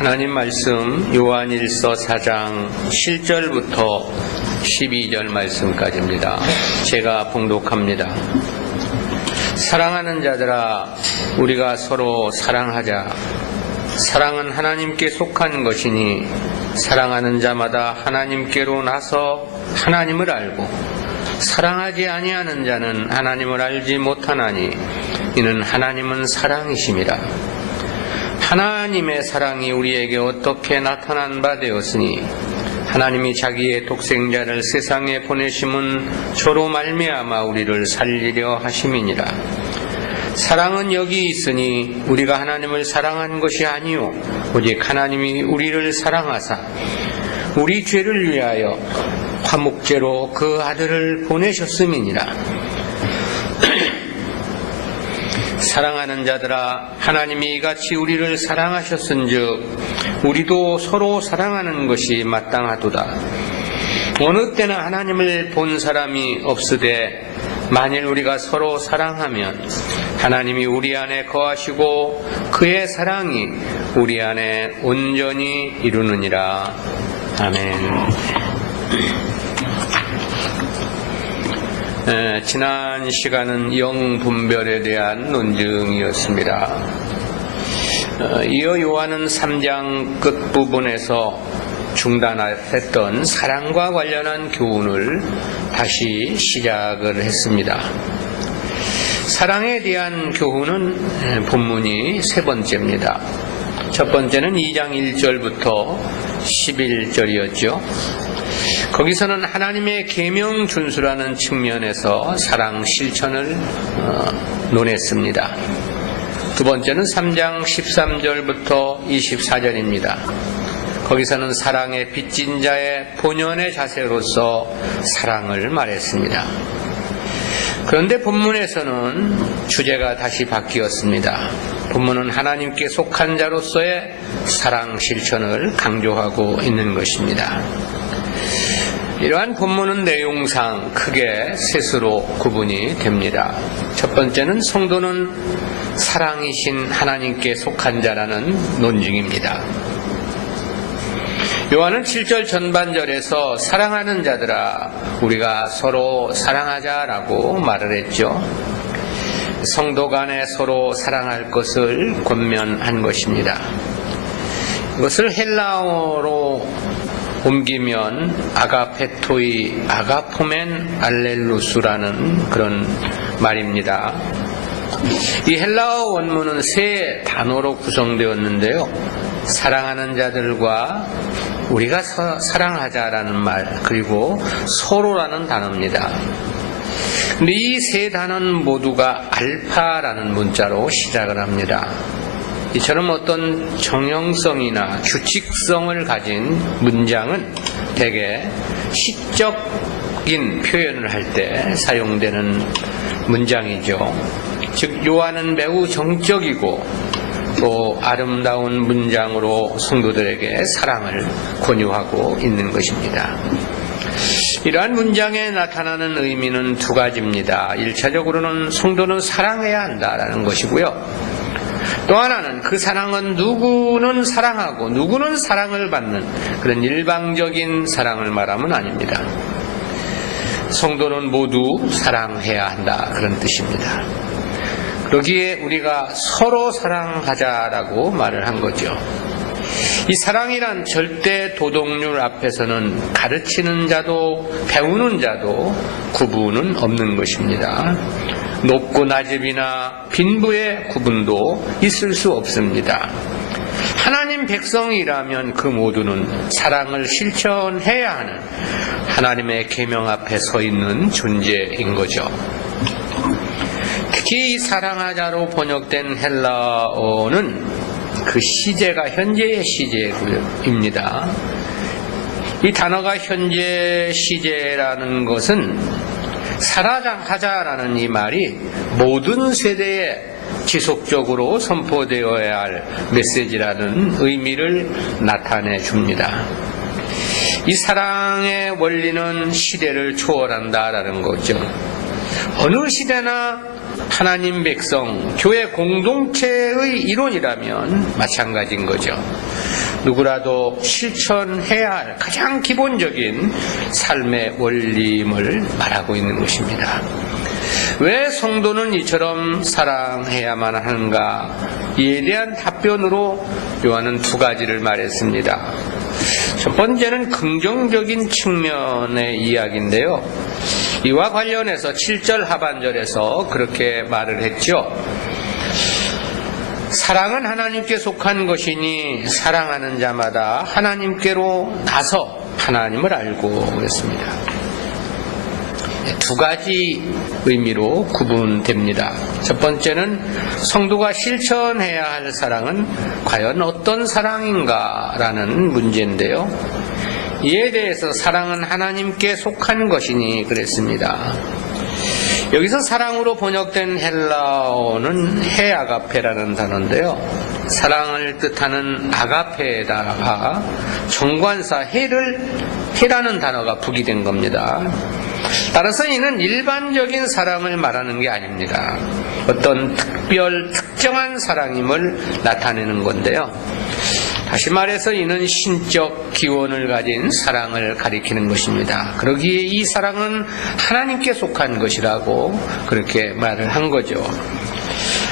하나님 말씀 요한일서 4장 7절부터 12절 말씀까지입니다. 제가 봉독합니다. 사랑하는 자들아, 우리가 서로 사랑하자. 사랑은 하나님께 속한 것이니 사랑하는 자마다 하나님께로 나서 하나님을 알고 사랑하지 아니하는 자는 하나님을 알지 못하나니 이는 하나님은 사랑이심이라. 하나님의 사랑이 우리에게 어떻게 나타난 바 되었으니 하나님이 자기의 독생자를 세상에 보내심은 저로 말미암아 우리를 살리려 하심이니라. 사랑은 여기 있으니 우리가 하나님을 사랑한 것이 아니요 오직 하나님이 우리를 사랑하사 우리 죄를 위하여 화목제로 그 아들을 보내셨음이니라. 사랑하는 자들아, 하나님이 이같이 우리를 사랑하셨은즉 우리도 서로 사랑하는 것이 마땅하도다. 어느 때나 하나님을 본 사람이 없으되 만일 우리가 서로 사랑하면 하나님이 우리 안에 거하시고 그의 사랑이 우리 안에 온전히 이루느니라. 아멘. 지난 시간은 영분별에 대한 논증이었습니다. 이어 요한은 3장 끝부분에서 중단했던 사랑과 관련한 교훈을 다시 시작을 했습니다. 사랑에 대한 교훈은 본문이 세 번째입니다. 첫 번째는 2장 1절부터 11절이었죠. 거기서는 하나님의 계명 준수라는 측면에서 사랑 실천을 논했습니다. 두 번째는 3장 13절부터 24절입니다. 거기서는 사랑의 빚진 자의 본연의 자세로서 사랑을 말했습니다. 그런데 본문에서는 주제가 다시 바뀌었습니다. 본문은 하나님께 속한 자로서의 사랑 실천을 강조하고 있는 것입니다. 이러한 본문은 내용상 크게 셋으로 구분이 됩니다. 첫 번째는 성도는 사랑이신 하나님께 속한 자라는 논증입니다. 요한은 7절 전반절에서 사랑하는 자들아, 우리가 서로 사랑하자라고 말을 했죠. 성도 간에 서로 사랑할 것을 권면한 것입니다. 이것을 헬라어로 옮기면 아가페토이 아가포멘 알렐루스라는 그런 말입니다. 이 헬라어 원문은 세 단어로 구성되었는데요. 사랑하는 자들과 우리가 사랑하자라는 말, 그리고 서로라는 단어입니다. 근데 이 세 단어는 모두가 알파라는 문자로 시작을 합니다. 이처럼 어떤 정형성이나 규칙성을 가진 문장은 대개 시적인 표현을 할 때 사용되는 문장이죠. 즉 요한은 매우 정적이고 또 아름다운 문장으로 성도들에게 사랑을 권유하고 있는 것입니다. 이러한 문장에 나타나는 의미는 두 가지입니다. 1차적으로는 성도는 사랑해야 한다라는 것이고요. 또 하나는 그 사랑은 누구는 사랑하고 누구는 사랑을 받는 그런 일방적인 사랑을 말하면 아닙니다. 성도는 모두 사랑해야 한다, 그런 뜻입니다. 그러기에 우리가 서로 사랑하자라고 말을 한 거죠. 이 사랑이란 절대 도덕률 앞에서는 가르치는 자도 배우는 자도 구분은 없는 것입니다. 높고 낮음이나 빈부의 구분도 있을 수 없습니다. 하나님 백성이라면 그 모두는 사랑을 실천해야 하는 하나님의 계명 앞에 서 있는 존재인 거죠. 특히 이 사랑하자로 번역된 헬라어는 그 시제가 현재의 시제입니다. 이 단어가 현재 시제라는 것은 사랑하자라는 이 말이 모든 세대에 지속적으로 선포되어야 할 메시지라는 의미를 나타내 줍니다. 이 사랑의 원리는 시대를 초월한다라는 거죠. 어느 시대나 하나님 백성, 교회 공동체의 이론이라면 마찬가지인 거죠. 누구라도 실천해야 할 가장 기본적인 삶의 원리임을 말하고 있는 것입니다. 왜 성도는 이처럼 사랑해야만 하는가? 이에 대한 답변으로 요한은 두 가지를 말했습니다. 첫 번째는 긍정적인 측면의 이야기인데요. 이와 관련해서 7절 하반절에서 그렇게 말을 했죠. 사랑은 하나님께 속한 것이니 사랑하는 자마다 하나님께로 나서 하나님을 알고 그랬습니다. 두 가지 의미로 구분됩니다. 첫 번째는 성도가 실천해야 할 사랑은 과연 어떤 사랑인가라는 문제인데요. 이에 대해서 사랑은 하나님께 속한 것이니 그랬습니다. 여기서 사랑으로 번역된 헬라어는 헤아가페라는 단어인데요. 사랑을 뜻하는 아가페에다가 정관사 해라는 단어가 부기된 겁니다. 따라서 이는 일반적인 사랑을 말하는 게 아닙니다. 어떤 특정한 사랑임을 나타내는 건데요. 다시 말해서 이는 신적 기원을 가진 사랑을 가리키는 것입니다. 그러기에 이 사랑은 하나님께 속한 것이라고 그렇게 말을 한 거죠.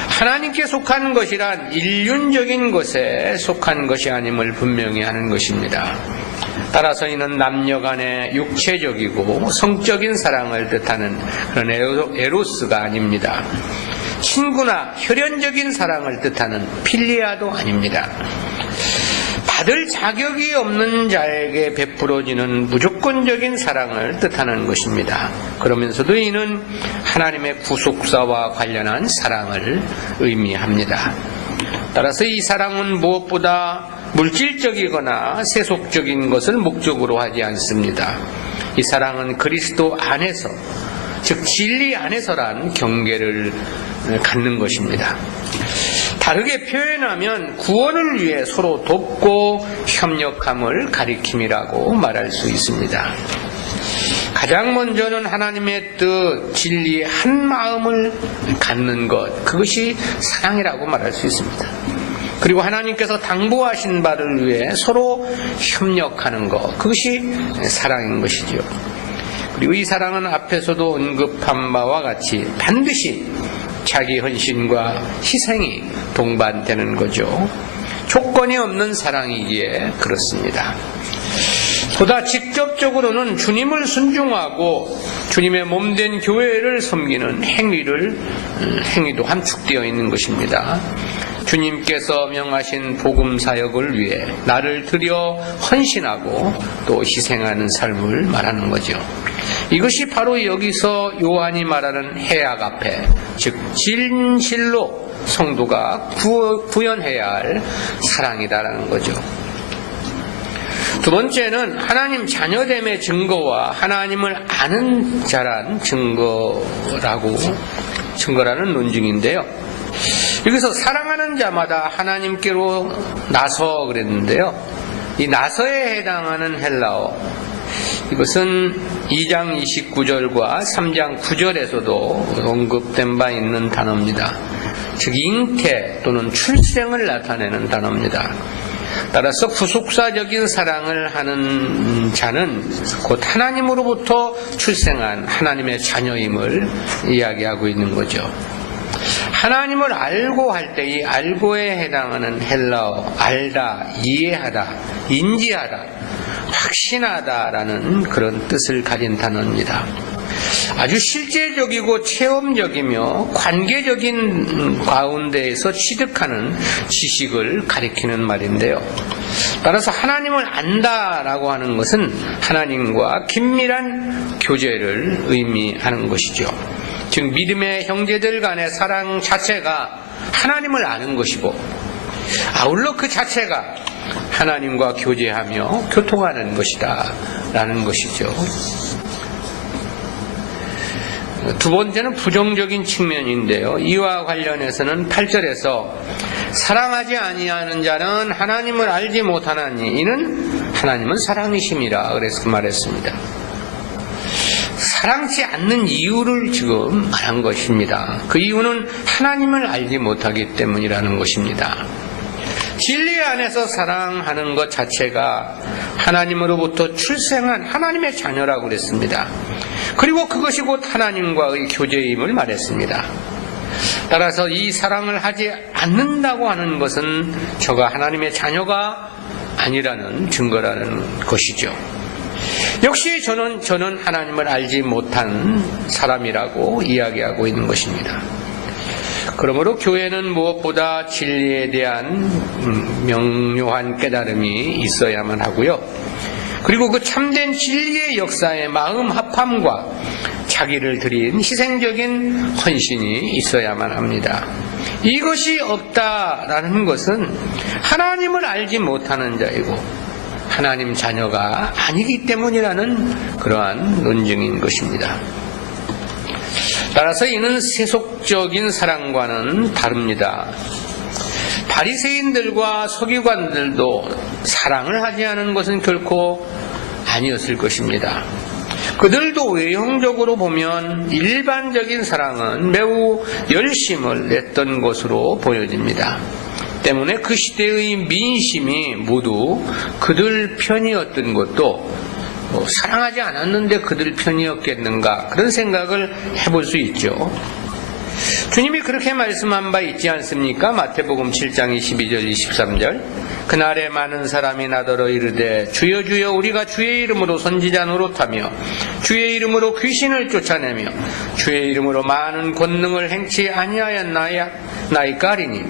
하나님께 속한 것이란 일륜적인 것에 속한 것이 아님을 분명히 하는 것입니다. 따라서 이는 남녀 간의 육체적이고 성적인 사랑을 뜻하는 그런 에로스가 아닙니다. 친구나 혈연적인 사랑을 뜻하는 필리아도 아닙니다. 받을 자격이 없는 자에게 베풀어지는 무조건적인 사랑을 뜻하는 것입니다. 그러면서도 이는 하나님의 구속사와 관련한 사랑을 의미합니다. 따라서 이 사랑은 무엇보다 물질적이거나 세속적인 것을 목적으로 하지 않습니다. 이 사랑은 그리스도 안에서, 즉 진리 안에서란 경계를 갖는 것입니다. 다르게 표현하면 구원을 위해 서로 돕고 협력함을 가리킴이라고 말할 수 있습니다. 가장 먼저는 하나님의 뜻, 진리의 한 마음을 갖는 것, 그것이 사랑이라고 말할 수 있습니다. 그리고 하나님께서 당부하신 바를 위해 서로 협력하는 것, 그것이 사랑인 것이죠. 그리고 이 사랑은 앞에서도 언급한 바와 같이 반드시 자기 헌신과 희생이 동반되는 거죠. 조건이 없는 사랑이기에 그렇습니다. 보다 직접적으로는 주님을 순종하고 주님의 몸된 교회를 섬기는 행위도 함축되어 있는 것입니다. 주님께서 명하신 복음 사역을 위해 나를 들여 헌신하고 또 희생하는 삶을 말하는 거죠. 이것이 바로 여기서 요한이 말하는 헤아가페, 즉 진실로 성도가 구현해야 할 사랑이다라는 거죠. 두 번째는 하나님 자녀됨의 증거와 하나님을 아는 자란 증거라는 논증인데요. 여기서 사랑하는 자마다 하나님께로 나서 그랬는데요. 이 나서에 해당하는 헬라어, 이것은 2장 29절과 3장 9절에서도 언급된 바 있는 단어입니다. 즉 잉태 또는 출생을 나타내는 단어입니다. 따라서 구속사적인 사랑을 하는 자는 곧 하나님으로부터 출생한 하나님의 자녀임을 이야기하고 있는 거죠. 하나님을 알고 할 때 이 알고에 해당하는 헬라어 알다, 이해하다, 인지하다, 확신하다라는 그런 뜻을 가진 단어입니다. 아주 실제적이고 체험적이며 관계적인 가운데에서 취득하는 지식을 가리키는 말인데요. 따라서 하나님을 안다라고 하는 것은 하나님과 긴밀한 교제를 의미하는 것이죠. 즉 믿음의 형제들 간의 사랑 자체가 하나님을 아는 것이고 아울러 그 자체가 하나님과 교제하며 교통하는 것이다 라는 것이죠. 두 번째는 부정적인 측면인데요. 이와 관련해서는 8절에서 사랑하지 아니하는 자는 하나님을 알지 못하나니 이는 하나님은 사랑이심이라 그래서 말했습니다. 사랑치 않는 이유를 지금 말한 것입니다. 그 이유는 하나님을 알지 못하기 때문이라는 것입니다. 진리 안에서 사랑하는 것 자체가 하나님으로부터 출생한 하나님의 자녀라고 그랬습니다. 그리고 그것이 곧 하나님과의 교제임을 말했습니다. 따라서 이 사랑을 하지 않는다고 하는 것은 저가 하나님의 자녀가 아니라는 증거라는 것이죠. 역시 저는 하나님을 알지 못한 사람이라고 이야기하고 있는 것입니다. 그러므로 교회는 무엇보다 진리에 대한 명료한 깨달음이 있어야만 하고요. 그리고 그 참된 진리의 역사에 마음 합함과 자기를 드린 희생적인 헌신이 있어야만 합니다. 이것이 없다라는 것은 하나님을 알지 못하는 자이고 하나님 자녀가 아니기 때문이라는 그러한 논증인 것입니다. 따라서 이는 세속적인 사랑과는 다릅니다. 바리새인들과 서기관들도 사랑을 하지 않은 것은 결코 아니었을 것입니다. 그들도 외형적으로 보면 일반적인 사랑은 매우 열심을 냈던 것으로 보여집니다. 때문에 그 시대의 민심이 모두 그들 편이었던 것도 사랑하지 않았는데 그들 편이었겠는가 그런 생각을 해볼 수 있죠. 주님이 그렇게 말씀한 바 있지 않습니까? 마태복음 7장 22절 23절 그날에 많은 사람이 나더러 이르되 주여 주여 우리가 주의 이름으로 선지자 노릇하며 주의 이름으로 귀신을 쫓아내며 주의 이름으로 많은 권능을 행치 아니하였나이까 하리니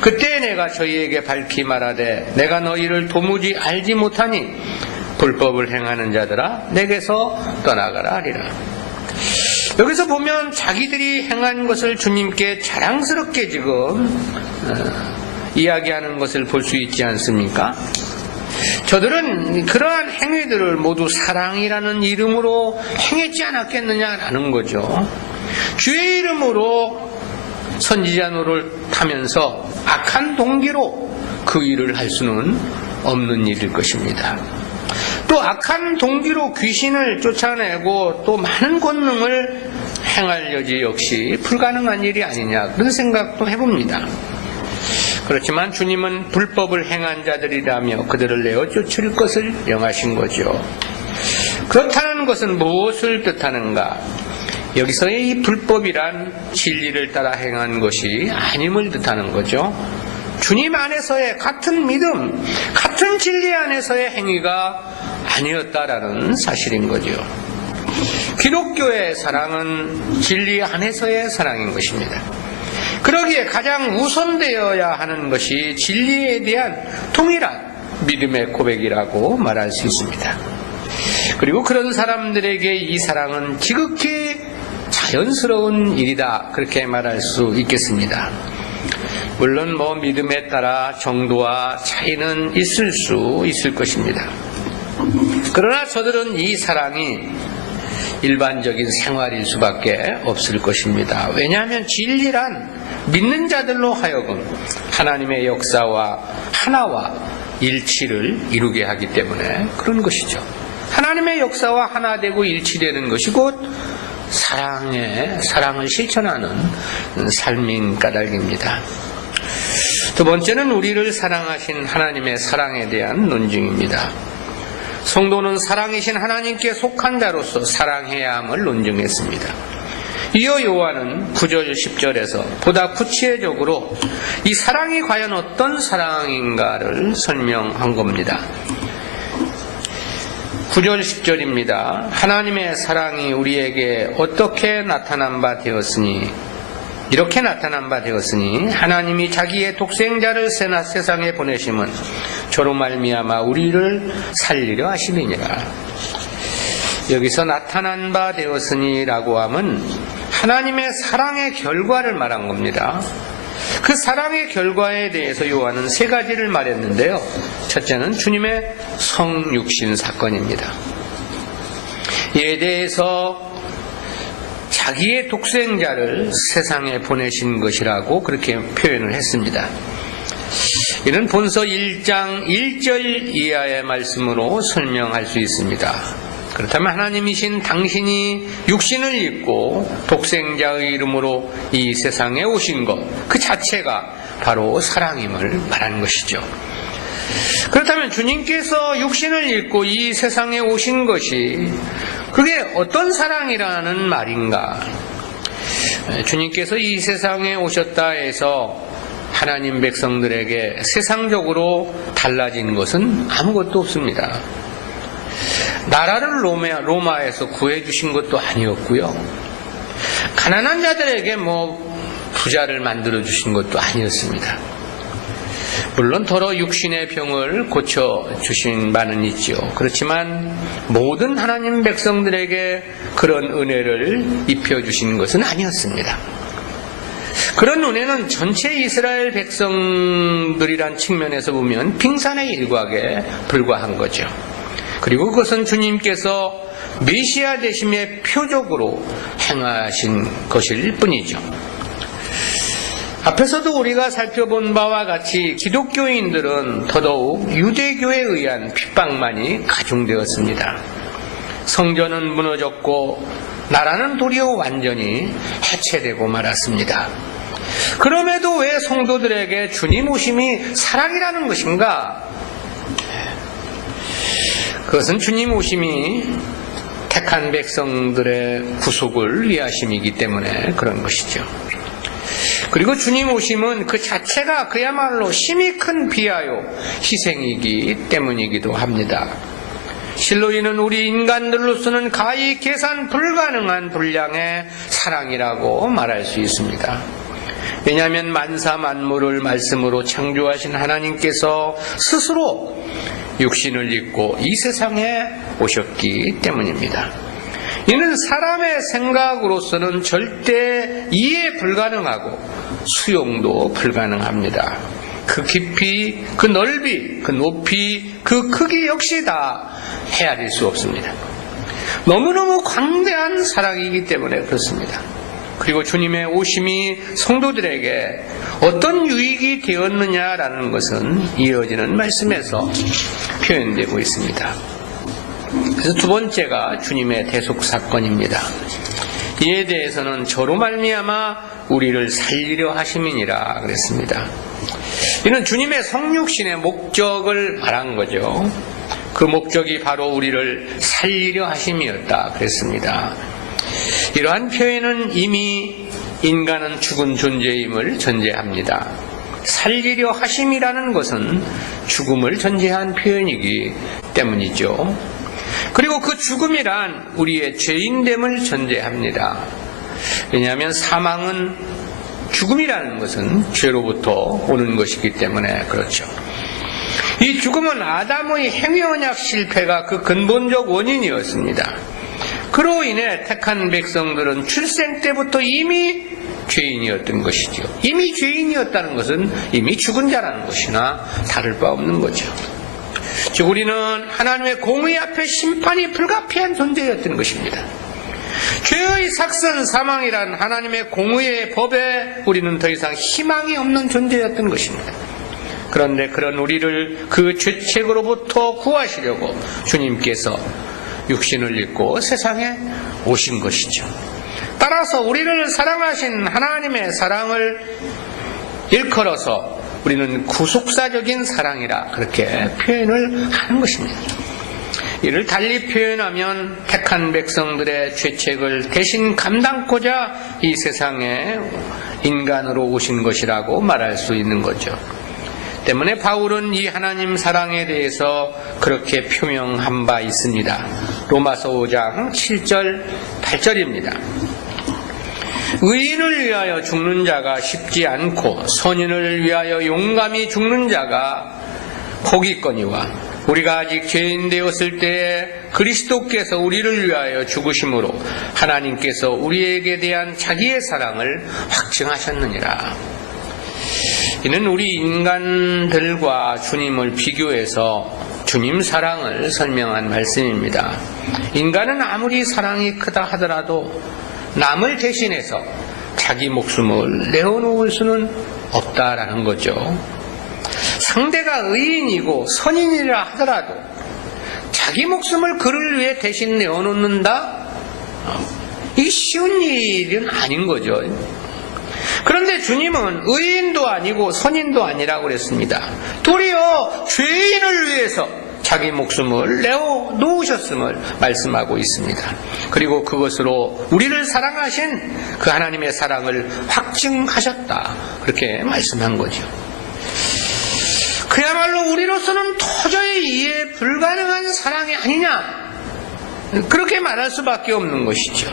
그때 내가 저희에게 밝히 말하되 내가 너희를 도무지 알지 못하니 불법을 행하는 자들아 내게서 떠나가라 하리라. 여기서 보면 자기들이 행한 것을 주님께 자랑스럽게 지금 이야기하는 것을 볼 수 있지 않습니까? 저들은 그러한 행위들을 모두 사랑이라는 이름으로 행했지 않았겠느냐라는 거죠. 주의 이름으로 선지자 노릇하면서 악한 동기로 그 일을 할 수는 없는 일일 것입니다. 또 악한 동기로 귀신을 쫓아내고 또 많은 권능을 행할 여지 역시 불가능한 일이 아니냐 그런 생각도 해봅니다. 그렇지만 주님은 불법을 행한 자들이라며 그들을 내어 쫓을 것을 명하신 거죠. 그렇다는 것은 무엇을 뜻하는가? 여기서의 이 불법이란 진리를 따라 행한 것이 아님을 뜻하는 거죠. 주님 안에서의 같은 믿음, 같은 진리 안에서의 행위가 아니었다라는 사실인 거죠. 기독교의 사랑은 진리 안에서의 사랑인 것입니다. 그러기에 가장 우선되어야 하는 것이 진리에 대한 동일한 믿음의 고백이라고 말할 수 있습니다. 그리고 그런 사람들에게 이 사랑은 지극히 자연스러운 일이다 그렇게 말할 수 있겠습니다. 물론 믿음에 따라 정도와 차이는 있을 수 있을 것입니다. 그러나 저들은 이 사랑이 일반적인 생활일 수밖에 없을 것입니다. 왜냐하면 진리란 믿는 자들로 하여금 하나님의 역사와 하나와 일치를 이루게 하기 때문에 그런 것이죠. 하나님의 역사와 하나 되고 일치되는 것이 곧 사랑을 실천하는 삶인 까닭입니다. 두 번째는 우리를 사랑하신 하나님의 사랑에 대한 논증입니다. 성도는 사랑이신 하나님께 속한 자로서 사랑해야 함을 논증했습니다. 이어 요한은 9절 10절에서 보다 구체적으로 이 사랑이 과연 어떤 사랑인가를 설명한 겁니다. 9절 10절입니다. 하나님의 사랑이 우리에게 어떻게 나타난 바 되었으니 이렇게 나타난 바 되었으니 하나님이 자기의 독생자를 세상에 보내심은 저로 말미암아 우리를 살리려 하심이니라. 여기서 나타난 바 되었으니라고 하면 하나님의 사랑의 결과를 말한 겁니다. 그 사랑의 결과에 대해서 요한은 세 가지를 말했는데요. 첫째는 주님의 성육신 사건입니다. 이에 대해서 자기의 독생자를 세상에 보내신 것이라고 그렇게 표현을 했습니다. 이는 본서 1장 1절 이하의 말씀으로 설명할 수 있습니다. 그렇다면 하나님이신 당신이 육신을 입고 독생자의 이름으로 이 세상에 오신 것 그 자체가 바로 사랑임을 말하는 것이죠. 그렇다면 주님께서 육신을 입고 이 세상에 오신 것이 그게 어떤 사랑이라는 말인가? 주님께서 이 세상에 오셨다 해서 하나님 백성들에게 세상적으로 달라진 것은 아무것도 없습니다. 나라를 로마에서 구해주신 것도 아니었고요. 가난한 자들에게 부자를 만들어주신 것도 아니었습니다. 물론 더러 육신의 병을 고쳐주신 바는 있지요. 그렇지만 모든 하나님 백성들에게 그런 은혜를 입혀주신 것은 아니었습니다. 그런 은혜는 전체 이스라엘 백성들이란 측면에서 보면 빙산의 일각에 불과한 거죠. 그리고 그것은 주님께서 메시아 되심의 표적으로 행하신 것일 뿐이죠. 앞에서도 우리가 살펴본 바와 같이 기독교인들은 더더욱 유대교에 의한 핍박만이 가중되었습니다. 성전은 무너졌고 나라는 도리어 완전히 해체되고 말았습니다. 그럼에도 왜 성도들에게 주님 오심이 사랑이라는 것인가? 그것은 주님 오심이 택한 백성들의 구속을 위하심이기 때문에 그런 것이죠. 그리고 주님 오심은 그 자체가 그야말로 심히 큰 비하요 희생이기 때문이기도 합니다. 실로 이는 우리 인간들로서는 가히 계산 불가능한 분량의 사랑이라고 말할 수 있습니다. 왜냐하면 만사 만물을 말씀으로 창조하신 하나님께서 스스로 육신을 입고 이 세상에 오셨기 때문입니다. 이는 사람의 생각으로서는 절대 이해 불가능하고 수용도 불가능합니다. 그 깊이, 그 넓이, 그 높이, 그 크기 역시 다 헤아릴 수 없습니다. 너무너무 광대한 사랑이기 때문에 그렇습니다. 그리고 주님의 오심이 성도들에게 어떤 유익이 되었느냐라는 것은 이어지는 말씀에서 표현되고 있습니다. 그래서 두 번째가 주님의 대속 사건입니다. 이에 대해서는 저로 말미암아 우리를 살리려 하심이니라 그랬습니다. 이는 주님의 성육신의 목적을 말한 거죠. 그 목적이 바로 우리를 살리려 하심이었다 그랬습니다. 이러한 표현은 이미 인간은 죽은 존재임을 전제합니다. 살리려 하심이라는 것은 죽음을 전제한 표현이기 때문이죠. 그리고 그 죽음이란 우리의 죄인됨을 전제합니다. 왜냐하면 사망은 죽음이라는 것은 죄로부터 오는 것이기 때문에 그렇죠. 이 죽음은 아담의 행위 언약 실패가 그 근본적 원인이었습니다. 그로 인해 택한 백성들은 출생 때부터 이미 죄인이었던 것이죠. 이미 죄인이었다는 것은 이미 죽은 자라는 것이나 다를 바 없는 거죠. 즉 우리는 하나님의 공의 앞에 심판이 불가피한 존재였던 것입니다. 죄의 삭선 사망이란 하나님의 공의의 법에 우리는 더 이상 희망이 없는 존재였던 것입니다. 그런데 그런 우리를 그 죄책으로부터 구하시려고 주님께서 육신을 입고 세상에 오신 것이죠. 따라서 우리를 사랑하신 하나님의 사랑을 일컬어서 우리는 구속사적인 사랑이라 그렇게 표현을 하는 것입니다. 이를 달리 표현하면 택한 백성들의 죄책을 대신 감당코자 이 세상에 인간으로 오신 것이라고 말할 수 있는 거죠. 때문에 바울은 이 하나님 사랑에 대해서 그렇게 표명한 바 있습니다. 로마서 5장 7절 8절입니다. 의인을 위하여 죽는 자가 쉽지 않고 선인을 위하여 용감히 죽는 자가 복이 있거니와 우리가 아직 죄인 되었을 때에 그리스도께서 우리를 위하여 죽으심으로 하나님께서 우리에게 대한 자기의 사랑을 확증하셨느니라. 이는 우리 인간들과 주님을 비교해서 주님 사랑을 설명한 말씀입니다. 인간은 아무리 사랑이 크다 하더라도 남을 대신해서 자기 목숨을 내어놓을 수는 없다라는 거죠. 상대가 의인이고 선인이라 하더라도 자기 목숨을 그를 위해 대신 내어놓는다? 이게 쉬운 일은 아닌 거죠. 그런데 주님은 의인도 아니고 선인도 아니라고 그랬습니다. 도리어 죄인을 위해서 자기 목숨을 내어 놓으셨음을 말씀하고 있습니다. 그리고 그것으로 우리를 사랑하신 그 하나님의 사랑을 확증하셨다, 그렇게 말씀한 거죠. 그야말로 우리로서는 도저히 이해 불가능한 사랑이 아니냐, 그렇게 말할 수밖에 없는 것이죠.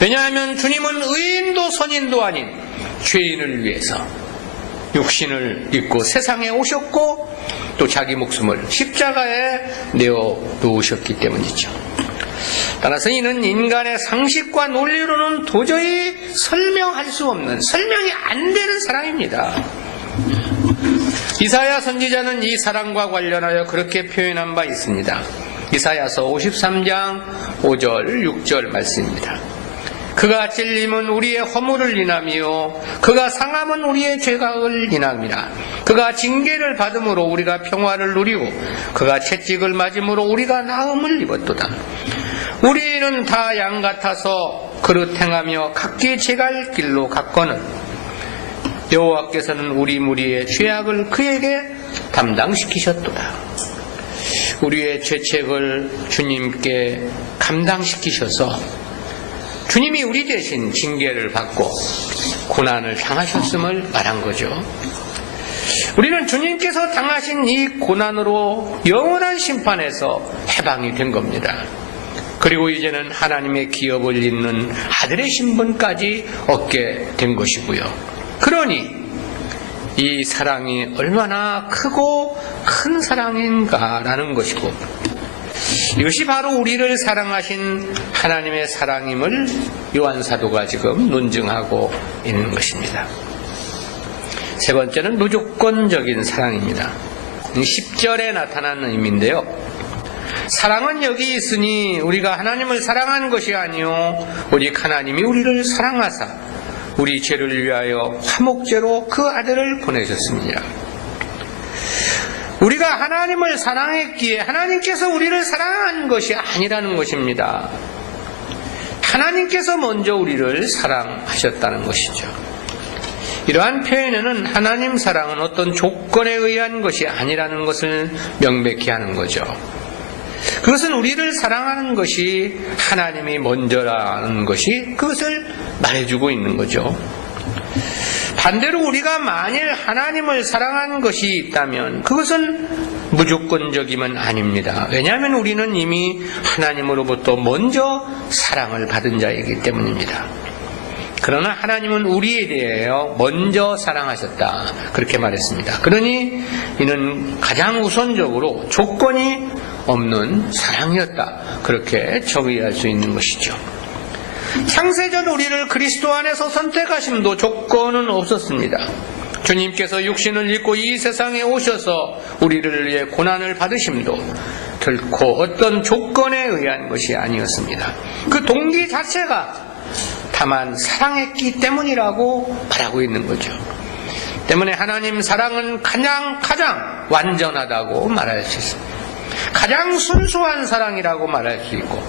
왜냐하면 주님은 의인도 선인도 아닌 죄인을 위해서 육신을 입고 세상에 오셨고 또 자기 목숨을 십자가에 내어 놓으셨기 때문이죠. 따라서 이는 인간의 상식과 논리로는 도저히 설명할 수 없는, 설명이 안 되는 사랑입니다. 이사야 선지자는 이 사랑과 관련하여 그렇게 표현한 바 있습니다. 이사야서 53장 5절 6절 말씀입니다. 그가 찔림은 우리의 허물을 인하며 그가 상함은 우리의 죄악을 인함이라. 그가 징계를 받음으로 우리가 평화를 누리고 그가 채찍을 맞음으로 우리가 나음을 입었도다. 우리는 다 양 같아서 그릇 행하며 각기 제갈 길로 갔거늘 여호와께서는 우리 무리의 죄악을 그에게 담당시키셨도다. 우리의 죄책을 주님께 감당시키셔서 주님이 우리 대신 징계를 받고 고난을 당하셨음을 말한 거죠. 우리는 주님께서 당하신 이 고난으로 영원한 심판에서 해방이 된 겁니다. 그리고 이제는 하나님의 기업을 잇는 아들의 신분까지 얻게 된 것이고요. 그러니 이 사랑이 얼마나 크고 큰 사랑인가라는 것이고, 이것이 바로 우리를 사랑하신 하나님의 사랑임을 요한사도가 지금 논증하고 있는 것입니다. 세 번째는 무조건적인 사랑입니다. 10절에 나타나는 의미인데요. 사랑은 여기 있으니 우리가 하나님을 사랑한 것이 아니요 오직 하나님이 우리를 사랑하사 우리 죄를 위하여 화목제로 그 아들을 보내셨습니다. 우리가 하나님을 사랑했기에 하나님께서 우리를 사랑한 것이 아니라는 것입니다. 하나님께서 먼저 우리를 사랑하셨다는 것이죠. 이러한 표현에는 하나님 사랑은 어떤 조건에 의한 것이 아니라는 것을 명백히 하는 거죠. 그것은 우리를 사랑하는 것이 하나님이 먼저라는 것이 그것을 말해주고 있는 거죠. 반대로 우리가 만일 하나님을 사랑한 것이 있다면 그것은 무조건적이면 아닙니다. 왜냐하면 우리는 이미 하나님으로부터 먼저 사랑을 받은 자이기 때문입니다. 그러나 하나님은 우리에 대하여 먼저 사랑하셨다, 그렇게 말했습니다. 그러니 이는 가장 우선적으로 조건이 없는 사랑이었다, 그렇게 정의할 수 있는 것이죠. 창세전 우리를 그리스도 안에서 선택하심도 조건은 없었습니다. 주님께서 육신을 입고 이 세상에 오셔서 우리를 위해 고난을 받으심도 결코 어떤 조건에 의한 것이 아니었습니다. 그 동기 자체가 다만 사랑했기 때문이라고 말하고 있는 거죠. 때문에 하나님 사랑은 가장 완전하다고 말할 수 있습니다. 가장 순수한 사랑이라고 말할 수 있고,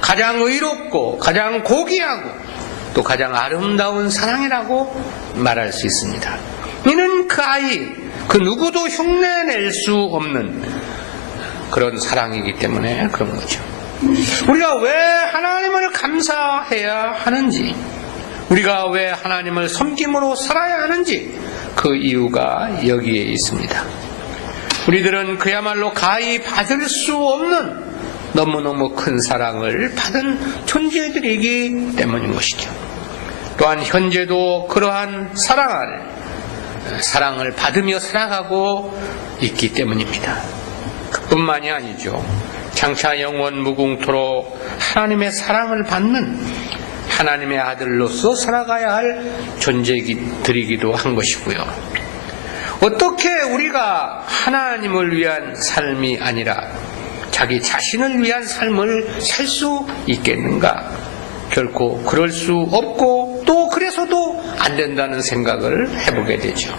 가장 의롭고 가장 고귀하고 또 가장 아름다운 사랑이라고 말할 수 있습니다. 이는 그 아이, 그 누구도 흉내낼 수 없는 그런 사랑이기 때문에 그런 거죠. 우리가 왜 하나님을 감사해야 하는지, 우리가 왜 하나님을 섬김으로 살아야 하는지, 그 이유가 여기에 있습니다. 우리들은 그야말로 가히 받을 수 없는 너무너무 큰 사랑을 받은 존재들이기 때문인 것이죠. 또한 현재도 그러한 사랑을 받으며 살아가고 있기 때문입니다. 그뿐만이 아니죠. 장차 영원 무궁토록 하나님의 사랑을 받는 하나님의 아들로서 살아가야 할 존재들이기도 한 것이고요. 어떻게 우리가 하나님을 위한 삶이 아니라 자기 자신을 위한 삶을 살 수 있겠는가? 결코 그럴 수 없고, 또 그래서도 안 된다는 생각을 해보게 되죠.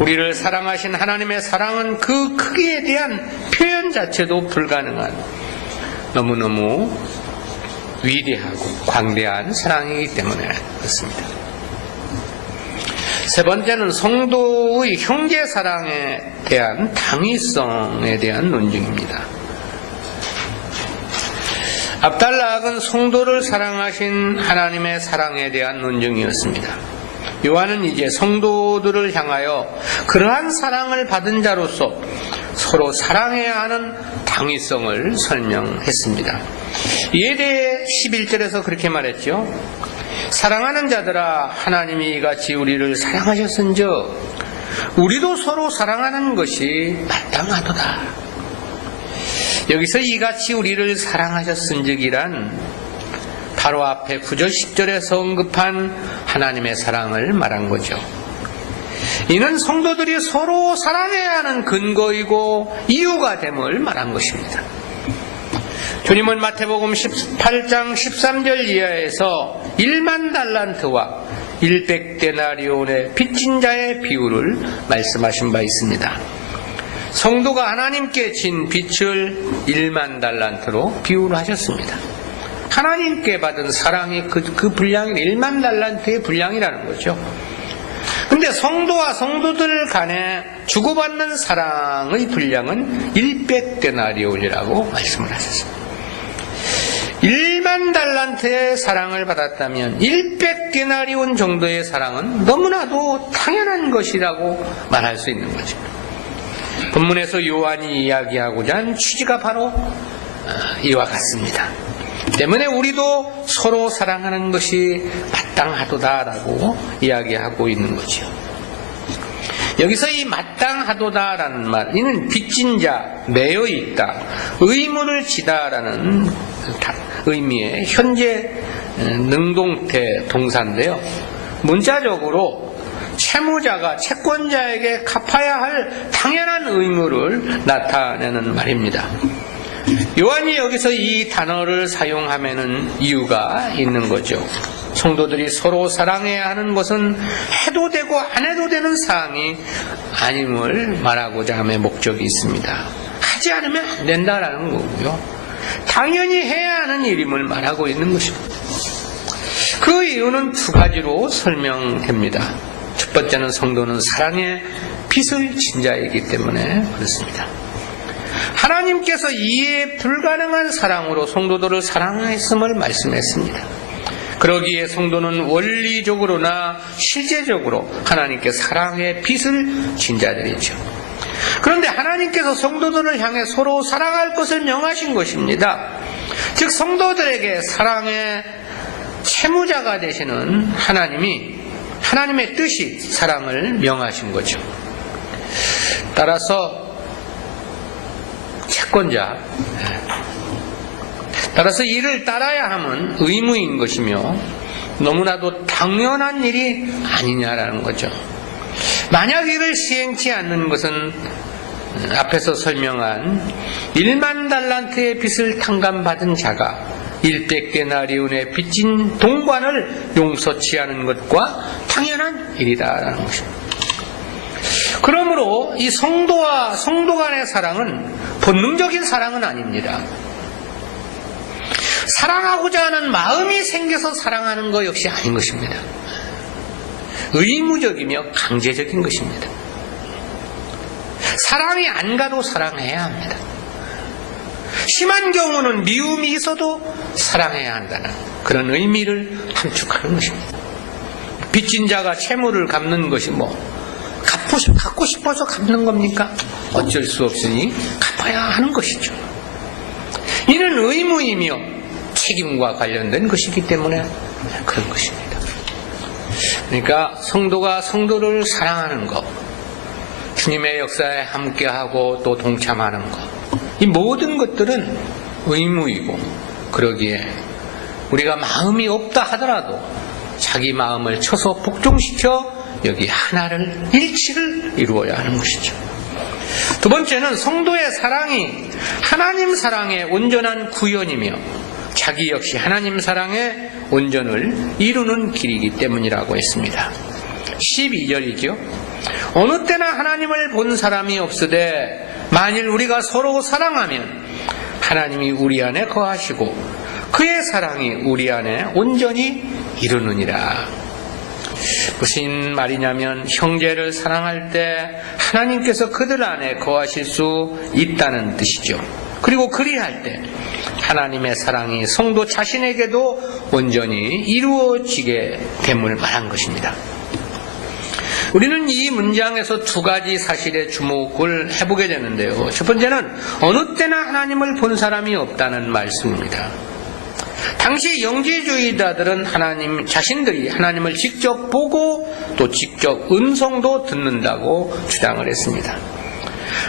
우리를 사랑하신 하나님의 사랑은 그 크기에 대한 표현 자체도 불가능한 너무너무 위대하고 광대한 사랑이기 때문에 그렇습니다. 세 번째는 성도의 형제 사랑에 대한 당위성에 대한 논증입니다. 압달락은 성도를 사랑하신 하나님의 사랑에 대한 논증이었습니다. 요한은 이제 성도들을 향하여 그러한 사랑을 받은 자로서 서로 사랑해야 하는 당위성을 설명했습니다. 이에 대해 11절에서 그렇게 말했죠. 사랑하는 자들아, 하나님이 이같이 우리를 사랑하셨은즉 우리도 서로 사랑하는 것이 마땅하도다. 여기서 이같이 우리를 사랑하셨은즉이란 바로 앞에 9절 10절에서 언급한 하나님의 사랑을 말한 거죠. 이는 성도들이 서로 사랑해야 하는 근거이고 이유가 됨을 말한 것입니다. 주님은 마태복음 18장 13절 이하에서 1만 달란트와 100데나리온의 빚진 자의 비유를 말씀하신 바 있습니다. 성도가 하나님께 진 빚을 1만 달란트로 비유를 하셨습니다. 하나님께 받은 사랑이 그 분량이 1만 달란트의 분량이라는 거죠. 근데 성도와 성도들 간에 주고받는 사랑의 분량은 100데나리온이라고 말씀을 하셨습니다. 1만 달란트의 사랑을 받았다면 100데나리온 정도의 사랑은 너무나도 당연한 것이라고 말할 수 있는 거죠. 본문에서 요한이 이야기하고자 한 취지가 바로 이와 같습니다. 때문에 우리도 서로 사랑하는 것이 마땅하도다라고 이야기하고 있는 거죠. 여기서 이 마땅하도다라는 말, 이는 빚진 자, 매여 있다, 의무를 지다라는 의미의 현재 능동태 동사인데요. 문자적으로 채무자가 채권자에게 갚아야 할 당연한 의무를 나타내는 말입니다. 요한이 여기서 이 단어를 사용하면은 이유가 있는 거죠. 성도들이 서로 사랑해야 하는 것은 해도 되고 안 해도 되는 사항이 아님을 말하고자 함의 목적이 있습니다. 하지 않으면 안 된다라는 거고요. 당연히 해야 하는 일임을 말하고 있는 것입니다. 그 이유는 두 가지로 설명됩니다. 첫 번째는 성도는 사랑의 빚을 진 자이기 때문에 그렇습니다. 하나님께서 이해 불가능한 사랑으로 성도들을 사랑했음을 말씀했습니다. 그러기에 성도는 원리적으로나 실제적으로 하나님께 사랑의 빚을 진 자들이죠. 그런데 하나님께서 성도들을 향해 서로 사랑할 것을 명하신 것입니다. 즉 성도들에게 사랑의 채무자가 되시는 하나님의 뜻이 사랑을 명하신 거죠. 따라서 이를 따라야 함은 의무인 것이며 너무나도 당연한 일이 아니냐라는 거죠. 만약 이를 시행치 않는 것은 앞에서 설명한 1만 달란트의 빚을 탕감받은 자가 100데나리온의 빚진 동관을 용서치 않은 것과 당연한 일이다라는 것입니다. 그러므로 이 성도와 성도 간의 사랑은 본능적인 사랑은 아닙니다. 사랑하고자 하는 마음이 생겨서 사랑하는 것 역시 아닌 것입니다. 의무적이며 강제적인 것입니다. 사랑이 안 가도 사랑해야 합니다. 심한 경우는 미움이 있어도 사랑해야 한다는 그런 의미를 함축하는 것입니다. 빚진 자가 채무를 갚는 것이 갚고 싶어서 갚는 겁니까? 어쩔 수 없으니 갚아야 하는 것이죠. 이는 의무이며 책임과 관련된 것이기 때문에 그런 것입니다. 그러니까 성도가 성도를 사랑하는 것, 주님의 역사에 함께하고 또 동참하는 것, 이 모든 것들은 의무이고, 그러기에 우리가 마음이 없다 하더라도 자기 마음을 쳐서 복종시켜 여기 하나를 일치를 이루어야 하는 것이죠. 두 번째는 성도의 사랑이 하나님 사랑의 온전한 구현이며 자기 역시 하나님 사랑의 온전을 이루는 길이기 때문이라고 했습니다. 12절이죠. 어느 때나 하나님을 본 사람이 없으되 만일 우리가 서로 사랑하면 하나님이 우리 안에 거하시고 그의 사랑이 우리 안에 온전히 이루느니라. 무슨 말이냐면 형제를 사랑할 때 하나님께서 그들 안에 거하실 수 있다는 뜻이죠. 그리고 그리할 때 하나님의 사랑이 성도 자신에게도 온전히 이루어지게 됨을 말한 것입니다. 우리는 이 문장에서 두 가지 사실에 주목을 해보게 되는데요. 첫 번째는 어느 때나 하나님을 본 사람이 없다는 말씀입니다. 당시 영지주의자들은 자신들이 하나님을 직접 보고 또 직접 음성도 듣는다고 주장을 했습니다.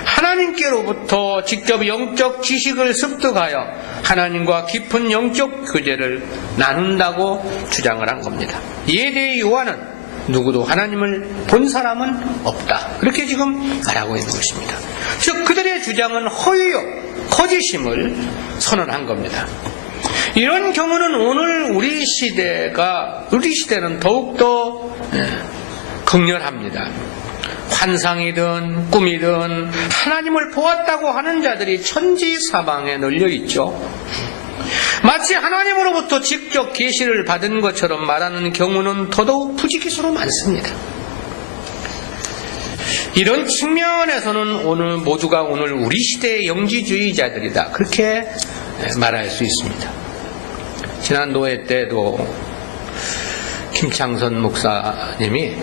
하나님께로부터 직접 영적 지식을 습득하여 하나님과 깊은 영적 교제를 나눈다고 주장을 한 겁니다. 이에 대해 요한은 누구도 하나님을 본 사람은 없다, 그렇게 지금 말하고 있는 것입니다. 즉 그들의 주장은 허위요 거짓임을 선언한 겁니다. 이런 경우는 오늘 우리 시대는 더욱더 극렬합니다. 환상이든 꿈이든 하나님을 보았다고 하는 자들이 천지사방에 널려 있죠. 마치 하나님으로부터 직접 계시를 받은 것처럼 말하는 경우는 더더욱 부지기수로 많습니다. 이런 측면에서는 모두가 오늘 우리 시대의 영지주의자들이다, 그렇게 말할 수 있습니다. 지난 노회 때도 김창선 목사님이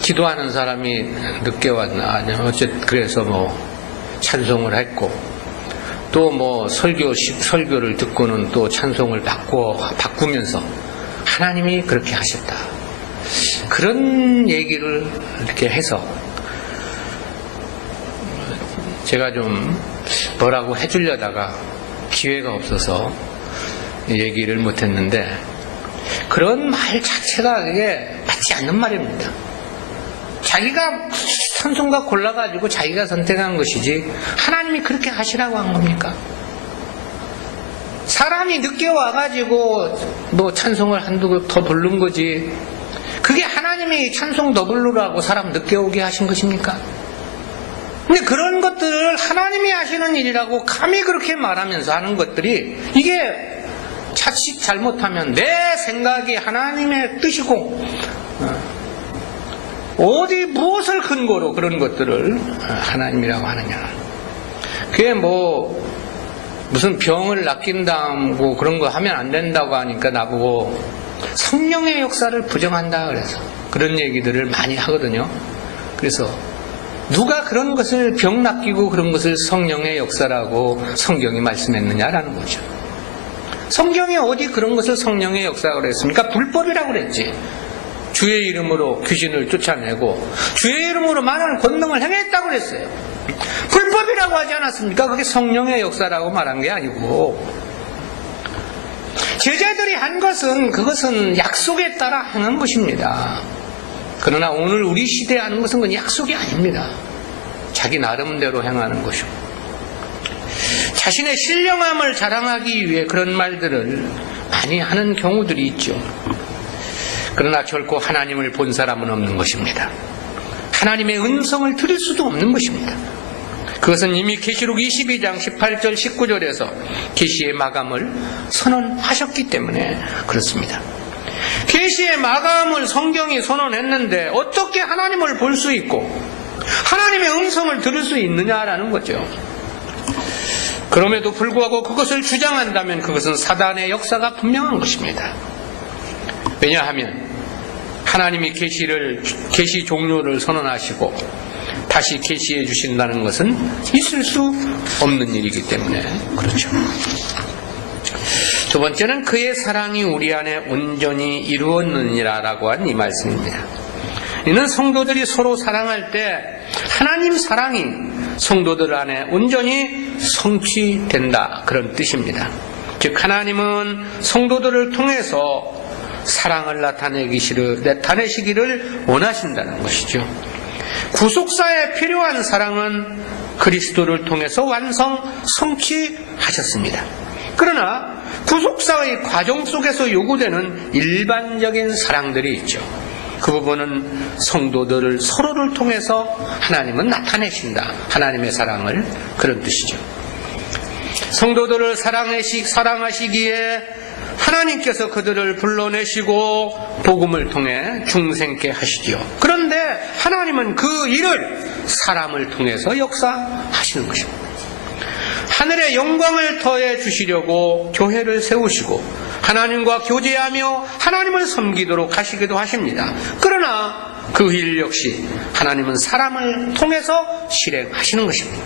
기도하는 사람이 늦게 왔나 아니면 어쨌든 그래서 찬송을 했고 또 설교를 듣고는 또 찬송을 바꾸면서 하나님이 그렇게 하셨다, 그런 얘기를 이렇게 해서 제가 좀 뭐라고 해주려다가 기회가 없어서 얘기를 못했는데, 그런 말 자체가 그게 맞지 않는 말입니다. 자기가 찬송가 골라가지고 자기가 선택한 것이지 하나님이 그렇게 하시라고 한 겁니까? 사람이 늦게 와가지고 찬송을 한두 더 부른 거지, 그게 하나님이 찬송 더 부르라고 사람 늦게 오게 하신 것입니까? 근데 그런 것들을 하나님이 하시는 일이라고 감히 그렇게 말하면서 하는 것들이, 이게 자칫 잘못하면 내 생각이 하나님의 뜻이고 어디 무엇을 근거로 그런 것들을 하나님이라고 하느냐. 그게 무슨 병을 낚인다고 그런 거 하면 안 된다고 하니까 나보고 성령의 역사를 부정한다 그래서 그런 얘기들을 많이 하거든요. 그래서 누가 그런 것을 병 낚이고 그런 것을 성령의 역사라고 성경이 말씀했느냐라는 거죠. 성경이 어디 그런 것을 성령의 역사라고 그랬습니까? 불법이라고 그랬지. 주의 이름으로 귀신을 쫓아내고 주의 이름으로 많은 권능을 행했다고 그랬어요. 불법이라고 하지 않았습니까? 그게 성령의 역사라고 말한 게 아니고, 제자들이 한 것은 그것은 약속에 따라 하는 것입니다. 그러나 오늘 우리 시대에 하는 것은 그건 약속이 아닙니다. 자기 나름대로 행하는 것이고, 자신의 신령함을 자랑하기 위해 그런 말들을 많이 하는 경우들이 있죠. 그러나 결코 하나님을 본 사람은 없는 것입니다. 하나님의 음성을 들을 수도 없는 것입니다. 그것은 이미 계시록 22장 18절 19절에서 계시의 마감을 선언하셨기 때문에 그렇습니다. 계시의 마감을 성경이 선언했는데 어떻게 하나님을 볼 수 있고 하나님의 음성을 들을 수 있느냐라는 거죠. 그럼에도 불구하고 그것을 주장한다면 그것은 사단의 역사가 분명한 것입니다. 왜냐하면 하나님이 계시 종료를 선언하시고 다시 계시해 주신다는 것은 있을 수 없는 일이기 때문에 그렇죠. 두 번째는 그의 사랑이 우리 안에 온전히 이루었느니라라고 한 이 말씀입니다. 이는 성도들이 서로 사랑할 때 하나님 사랑이 성도들 안에 온전히 성취된다, 그런 뜻입니다. 즉 하나님은 성도들을 통해서 사랑을 나타내시기를 원하신다는 것이죠. 구속사에 필요한 사랑은 그리스도를 통해서 성취하셨습니다. 그러나 구속사의 과정 속에서 요구되는 일반적인 사랑들이 있죠. 그 부분은 성도들을 서로를 통해서 하나님은 나타내신다, 하나님의 사랑을, 그런 뜻이죠. 성도들을 사랑하시기에 하나님께서 그들을 불러내시고 복음을 통해 중생케 하시지요. 그런데 하나님은 그 일을 사람을 통해서 역사하시는 것입니다. 하늘의 영광을 더해 주시려고 교회를 세우시고 하나님과 교제하며 하나님을 섬기도록 하시기도 하십니다. 그러나 그 일 역시 하나님은 사람을 통해서 실행하시는 것입니다.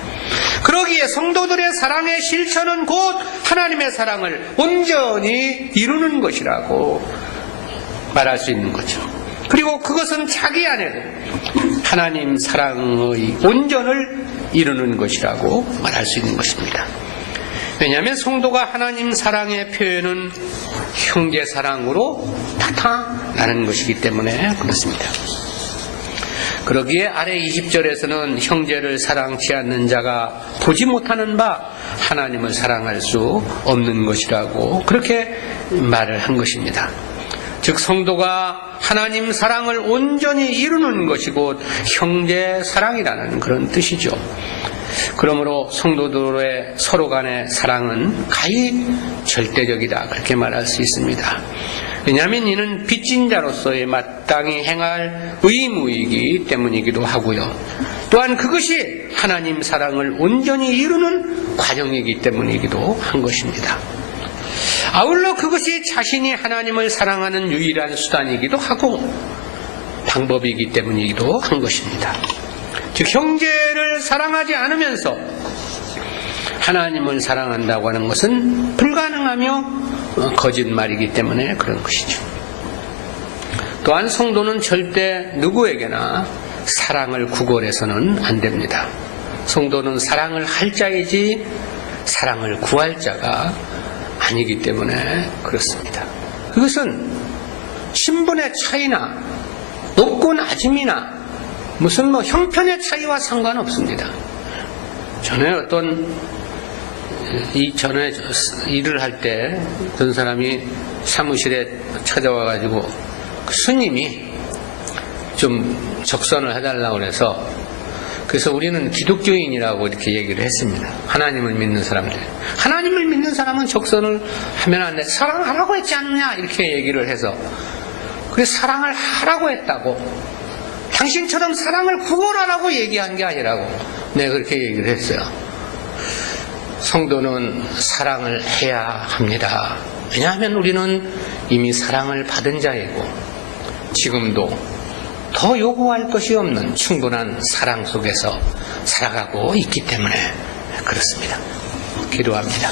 그러기에 성도들의 사랑의 실천은 곧 하나님의 사랑을 온전히 이루는 것이라고 말할 수 있는 거죠. 그리고 그것은 자기 안에도 하나님 사랑의 온전을 이루는 것이라고 말할 수 있는 것입니다. 왜냐하면 성도가 하나님 사랑의 표현은 형제 사랑으로 나타나는 것이기 때문에 그렇습니다. 그러기에 아래 20절에서는 형제를 사랑치 않는 자가 보지 못하는 바 하나님을 사랑할 수 없는 것이라고 그렇게 말을 한 것입니다. 즉 성도가 하나님 사랑을 온전히 이루는 것이 곧 형제 사랑이라는 그런 뜻이죠. 그러므로 성도들의 서로 간의 사랑은 가히 절대적이다 그렇게 말할 수 있습니다. 왜냐하면 이는 빚진 자로서의 마땅히 행할 의무이기 때문이기도 하고요. 또한 그것이 하나님 사랑을 온전히 이루는 과정이기 때문이기도 한 것입니다. 아울러 그것이 자신이 하나님을 사랑하는 유일한 수단이기도 하고 방법이기 때문이기도 한 것입니다. 즉 형제를 사랑하지 않으면서 하나님을 사랑한다고 하는 것은 불가능하며 거짓말이기 때문에 그런 것이죠. 또한 성도는 절대 누구에게나 사랑을 구걸해서는 안 됩니다. 성도는 사랑을 할 자이지 사랑을 구할 자가 아니기 때문에 그렇습니다. 그것은 신분의 차이나 높고 낮음이나 무슨 형편의 차이와 상관없습니다. 전에 전에 일을 할 때 어떤 사람이 사무실에 찾아와가지고 스님이 좀 적선을 해달라고 해서 그래서 우리는 기독교인이라고 이렇게 얘기를 했습니다. 하나님을 믿는 사람들. 하나님을 믿는 사람은 적선을 하면 안 돼. 사랑하라고 했지 않느냐 이렇게 얘기를 해서 그래서 사랑을 하라고 했다고 당신처럼 사랑을 구걸하라고 얘기한 게 아니라고 내가 그렇게 얘기를 했어요. 성도는 사랑을 해야 합니다. 왜냐하면 우리는 이미 사랑을 받은 자이고 지금도 더 요구할 것이 없는 충분한 사랑 속에서 살아가고 있기 때문에 그렇습니다. 기도합니다.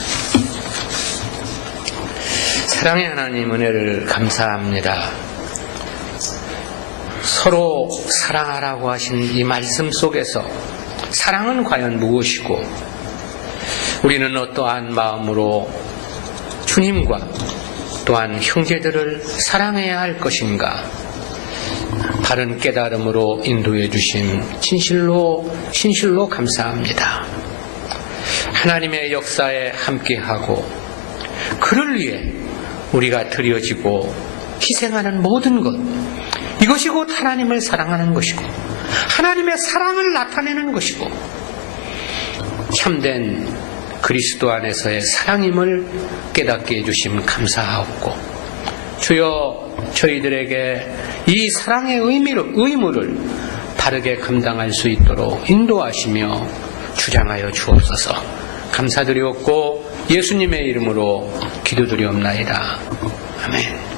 사랑의 하나님 은혜를 감사합니다. 서로 사랑하라고 하신 이 말씀 속에서 사랑은 과연 무엇이고 우리는 어떠한 마음으로 주님과 또한 형제들을 사랑해야 할 것인가 바른 깨달음으로 인도해 주심 진실로 감사합니다. 하나님의 역사에 함께하고 그를 위해 우리가 드려지고 희생하는 모든 것 이것이 곧 하나님을 사랑하는 것이고 하나님의 사랑을 나타내는 것이고 참된 그리스도 안에서의 사랑임을 깨닫게 해주심 감사하옵고 주여 저희들에게 이 사랑의 의무를 바르게 감당할 수 있도록 인도하시며 주장하여 주옵소서. 감사드리옵고 예수님의 이름으로 기도드리옵나이다. 아멘.